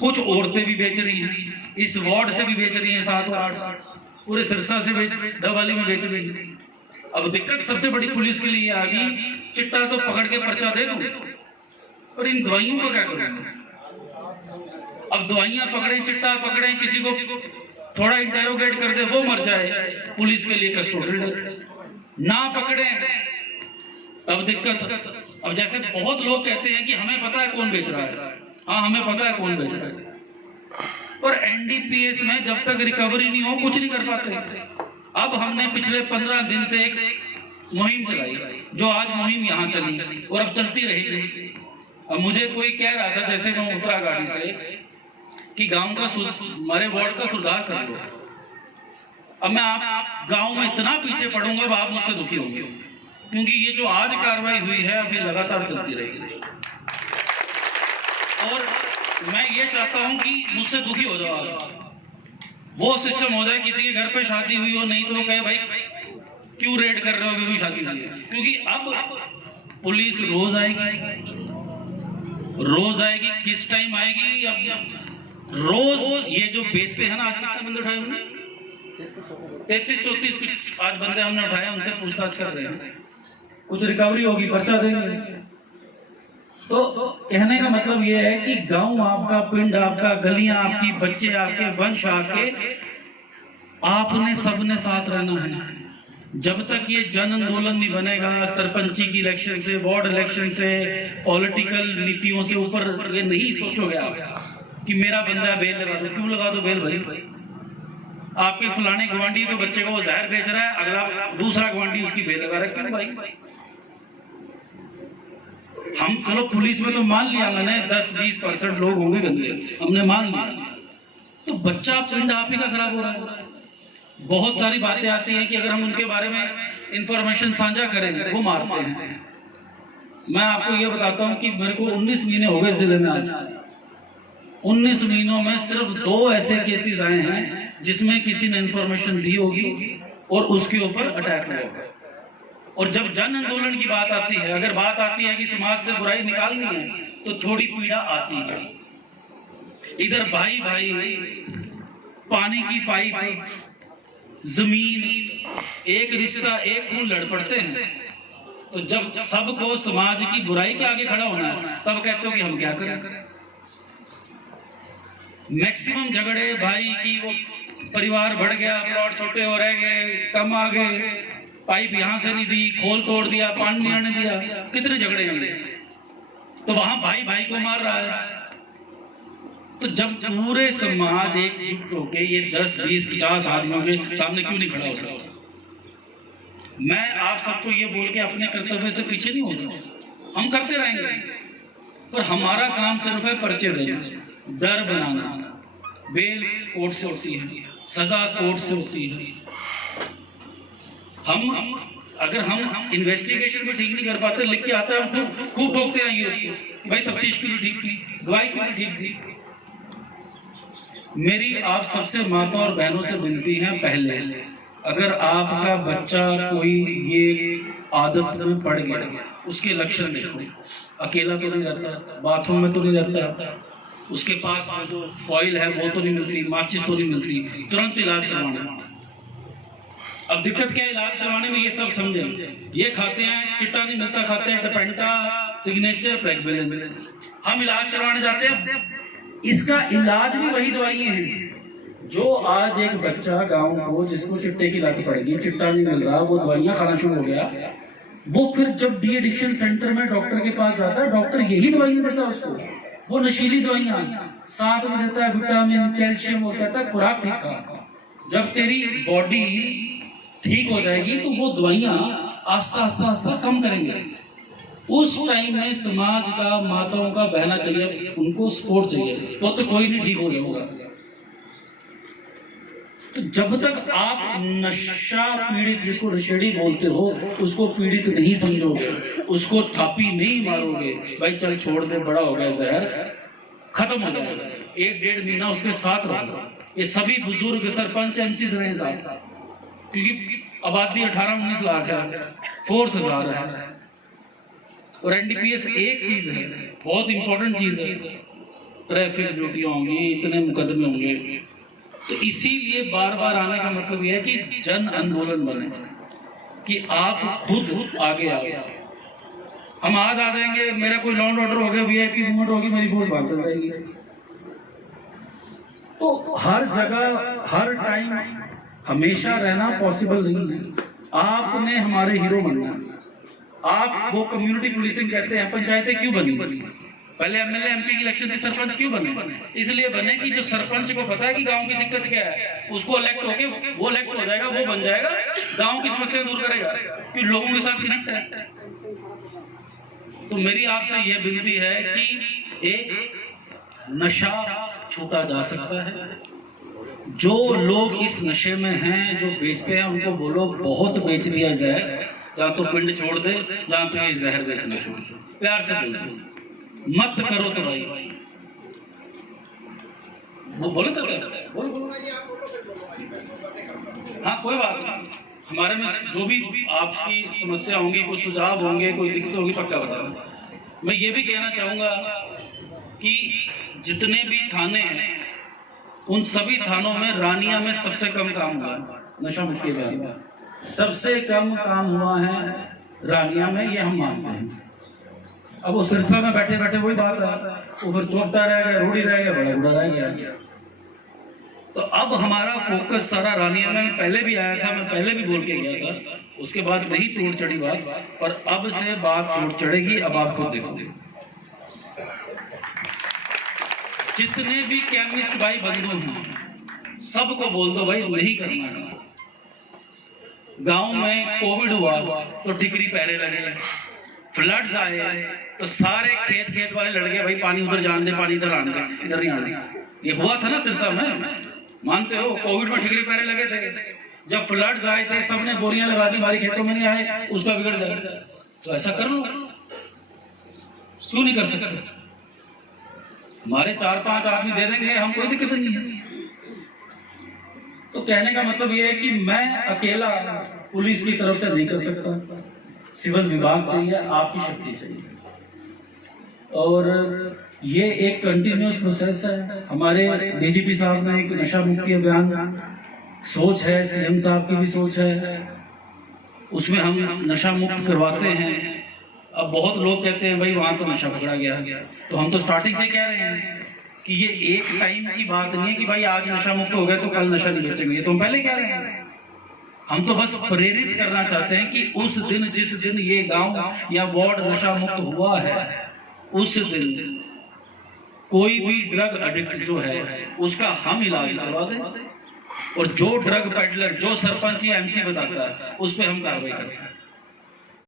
कुछ औरतें भी बेच रही हैं, इस वार्ड से भी बेच रही हैं, 7 और 8 पूरे सिरसा से डबवाली में बेच रही हैं। अब दिक्कत सबसे बड़ी पुलिस के लिए आ गई, चिट्टा तो पकड़ के पर्चा दे दूं, और इन दवाइयों को क्या करूं? अब दवाइयां पकड़े, चिट्टा पकड़े, किसी को थोड़ा इंटेरोगेट कर दे, वो मर जाए, पुलिस के लिए कस्टोडियल ना पकड़े तब दिक्कत। अब जैसे बहुत लोग कहते हैं कि हमें पता है कौन बेच रहा है, हाँ हमें पता है कौन बेच रहा है, पर एनडीपीएस में जब तक रिकवरी नहीं हो कुछ नहीं कर पाते। अब हमने पिछले 15 दिन से एक मुहिम चलाई, जो आज मुहिम यहाँ चली और अब चलती रहेगी। अब मुझे कोई कह रहा था, जैसे मैं उतरा गाड़ी से, कि गांव का हमारे वार्ड का सुधार कर लो। अब मैं आप गांव में इतना पीछे पड़ूंगा, अब आप मुझसे दुखी होंगे, क्योंकि ये जो आज कार्रवाई हुई है अभी लगातार चलती रहेगी। और मैं ये चाहता हूं कि मुझसे दुखी हो जाओ आप, वो सिस्टम हो जाए, किसी के घर पे शादी हुई हो, नहीं तो वो कहे भाई क्यों रेड कर रहे हो, अभी भी शादी हुई है। क्योंकि अब पुलिस रोज आएगी, किस टाइम आएगी, अब रोज ये जो बेचते हैं ना, आज कितने बंदे उठाए हमने, 33-34 कुछ आज बंदे हमने उठाए, उनसे पूछताछ कर रहे हैं, कुछ रिकवरी होगी, पर्चा देंगे। तो कहने का मतलब ये है कि गांव आपका, पिंड आपका, गलियां आपकी, बच्चे आपके, वंश आपके, आपने सबने साथ रहना है। जब तक ये जन आंदोलन नहीं बनेगा, सरपंची की इलेक्शन से, वार्ड इलेक्शन से, पॉलिटिकल नीतियों से ऊपर ये नहीं सोचोगे आप कि मेरा बंदा बेल लगा दो। क्यों लगा दो बेल भाई? आपके फलाने गवांडी के बच्चे को वो जहर बेच रहा है, अगला दूसरा गवांडी उसकी बेल लगा रहा है, क्यों भाई? हम चलो पुलिस में तो मान लिया मैंने 10-20% लोग होंगे गंदे, हमने मान लिया, तो बच्चा पिंड आप ही का खराब हो रहा है। बहुत सारी बातें आती हैं कि अगर हम उनके बारे में इंफॉर्मेशन साझा करेंगे वो मारते हैं। मैं आपको ये बताता हूं कि मेरे को 19 महीने हो गए जिले में, आज 19 महीनों में सिर्फ 2 ऐसे केसेस आए हैं जिसमें किसी ने इंफॉर्मेशन दी होगी और उसके ऊपर अटैक हुआ होगा। और जब जन आंदोलन की बात आती है, अगर बात आती है कि समाज से बुराई निकालनी है, तो थोड़ी पीड़ा आती है। इधर भाई भाई, पानी की पाइप, जमीन, एक रिश्ता, एक खून लड़ पड़ते हैं। तो जब सबको समाज की बुराई के आगे खड़ा होना है, तब कहते हो कि हम क्या करें। मैक्सिमम झगड़े भाई की, वो परिवार बढ़ गया, प्लॉट छोटे हो रह गए, कम आ गए, पाइप यहां से नहीं दी, खोल तोड़ दिया, पानी नहीं आने दिया, कितने झगड़े होंगे। तो वहां भाई भाई को मार रहा है। तो जब पूरे समाज एकजुट होके ये 10, 20, 50 आदमियों के सामने क्यों नहीं खड़ा हो सकता? मैं आप सबको ये बोल के अपने कर्तव्य से पीछे नहीं हो रहा, हम करते रहेंगे, पर हमारा काम सिर्फ है पर्चे देना, डर बनाना। बेल कोर्ट से होती है, सजा कोर्ट से होती है। अगर हम इन्वेस्टिगेशन भी ठीक नहीं कर पाते, लिख के आता है, हम खूब भोगते आएंगे उसको, भाई तफ्तीश क्यों ठीक की, गवाही क्यों ठीक थी। मेरी आप सबसे माता और बहनों से विनती है, पहले अगर आपका बच्चा कोई ये आदत में पड़ गया, उसके लक्षण देखो। अकेला तो नहीं रहता, बाथरूम में तो नहीं रहता, उसके पास जो फॉइल है वो तो नहीं मिलती, माचिस तो नहीं मिलती, तुरंत इलाज करवाना। अब दिक्कत क्या है इलाज करवाने में, ये सब समझें। ये खाते हैं, चिट्टा नहीं मिलता, खाते हैं टेपेंटा, सिग्नेचर, प्रेगबेलिन। हम इलाज करवाने जाते हैं, इसका इलाज भी वही दवाइयां हैं जो आज एक बच्चा गांव को, जिसको चिट्टे की लत पड़ेगी, चिट्टा नहीं मिल रहा, वो दवाइयां खाना शुरू हो गया, वो फिर जब डी एडिक्शन सेंटर में डॉक्टर के पास जाता है, डॉक्टर यही दवाइयां देता है उसको, वो नशीली दवाइयां साथ में देता है, विटामिन, कैल्शियम, वो कहता है खुराक ठीक खा। जब तेरी बॉडी ठीक हो जाएगी तो वो दवाइयां आस्ता आस्ता कम करेंगे। उस टाइम में समाज का, माताओं का बहना चाहिए, उनको सपोर्ट चाहिए, तो कोई नहीं ठीक हो जाएगा। तो जब तक आप नशा पीड़ित, जिसको नशेड़ी बोलते हो, उसको पीड़ित नहीं समझोगे, उसको थापी नहीं मारोगे, भाई चल छोड़ दे, बड़ा हो गया, जहर खत्म हो जाएगा, 1-1.5 महीना उसके साथ रहो। ये सभी बुजुर्ग, सरपंच, एमसी रहे साथ, क्योंकि आबादी 18-19 लाख है, फोर्स 1000 है। और एनडीपीएस एक चीज है, बहुत इंपॉर्टेंट चीज है, ट्रैफिक ड्यूटियां होंगी, इतने मुकदमे होंगे। तो इसीलिए बार बार आने का मतलब यह है कि जन आंदोलन बने, कि आप खुद आगे आओ। हम आज आ जाएंगे, मेरा कोई लॉ एंड ऑर्डर हो गया, वीआईपी मूवमेंट होगी, मेरी फोर्स बाहर चल जाएगी। तो हर जगह हर टाइम हमेशा रहना पॉसिबल नहीं है। आपने हमारे हीरो बनना है। आप वो कम्युनिटी पुलिसिंग कहते हैं, पंचायतें क्यों बनी? पहले एमएलए एमपी की इलेक्शन थी, सरपंच क्यों बने? इसलिए बने कि जो सरपंच को पता है कि गांव की दिक्कत क्या है, उसको इलेक्ट होके वो इलेक्ट हो जाएगा, वो बन जाएगा, गांव की समस्या दूर करेगा, कि लोगों के साथ कनेक्ट है। तो मेरी आपसे यह विनती है कि एक नशा छूटा जा सकता है। जो लोग इस नशे में हैं, जो बेचते हैं, उनको बोलो बहुत बेच दिया जाए, जहां तो पिंड छोड़ दे, जहां तो ये जहर बेचना छोड़ दे, प्यार से बोलो, मत करो तो भाई। वो बोले तो हाँ, कोई बात नहीं, हमारे में जो भी आपकी समस्या होंगी, कोई सुझाव होंगे, कोई दिक्कत होगी, पक्का बताना। मैं ये भी कहना चाहूंगा कि जितने भी थाने हैं, उन सभी थानों में रानिया में सबसे कम काम हुआ नशा मुक्ति अभियान, सबसे कम काम हुआ है रानिया में, ये हम मानते हैं। अब वो सिरसा में बैठे बैठे वही बात है, वो फिर चौथा रह गया, रूढ़ी रह गया, बड़ा बूढ़ा रह गया। तो अब हमारा फोकस सारा रानिया में, पहले भी आया था, मैं पहले भी बोल के गया था, उसके बाद नहीं तोड़ चढ़ी बात, पर अब से बात तोड़ चढ़ेगी। अब आप खुद देखोगे, जितने भी केमिस्ट भाई बंधु हैं, सबको बोल दो भाई नहीं करना है। गांव में कोविड हुआ तो ठिकरी पहरे लगे, फ्लड्स आए तो सारे खेत वाले लड़ गए, भाई पानी उधर जान दे, पानी इधर आने दे, इधर नहीं आने। ये हुआ था ना सिरसा में, मानते हो? कोविड में ठिकरी पहरे लगे थे, जब फ्लड्स आए थे सबने बोरियां लगा दी, हमारे खेतों में नहीं आए, उसका बिगड़ जाएगा। तो ऐसा कर लो, क्यों नहीं कर सकते? हमारे 4-5 आदमी दे देंगे, हम, कोई दिक्कत नहीं है। तो कहने का मतलब ये है कि मैं अकेला पुलिस की तरफ से नहीं कर सकता, सिविल विभाग चाहिए, आपकी शक्ति चाहिए। और ये एक कंटिन्यूअस प्रोसेस है। हमारे डीजीपी साहब ने एक नशा मुक्ति अभियान सोच है, सीएम साहब की भी सोच है, उसमें हम नशा मुक्त करवाते हैं। अब बहुत लोग कहते हैं भाई वहां तो नशा पकड़ा गया, तो हम तो स्टार्टिंग से कह रहे हैं कि ये एक टाइम की बात नहीं है कि भाई आज नशा मुक्त हो गया तो कल नशा नहीं बेचेंगे, तो हम पहले कह रहे हैं। हम तो बस प्रेरित करना चाहते हैं कि उस दिन, जिस दिन ये गांव या वार्ड नशा मुक्त हुआ है, उस दिन कोई भी ड्रग एडिक्ट जो है उसका हम इलाज करवा दें, और जो ड्रग पेडलर, जो सरपंच या एमसी बताता है, उस पर हम कार्रवाई करते हैं।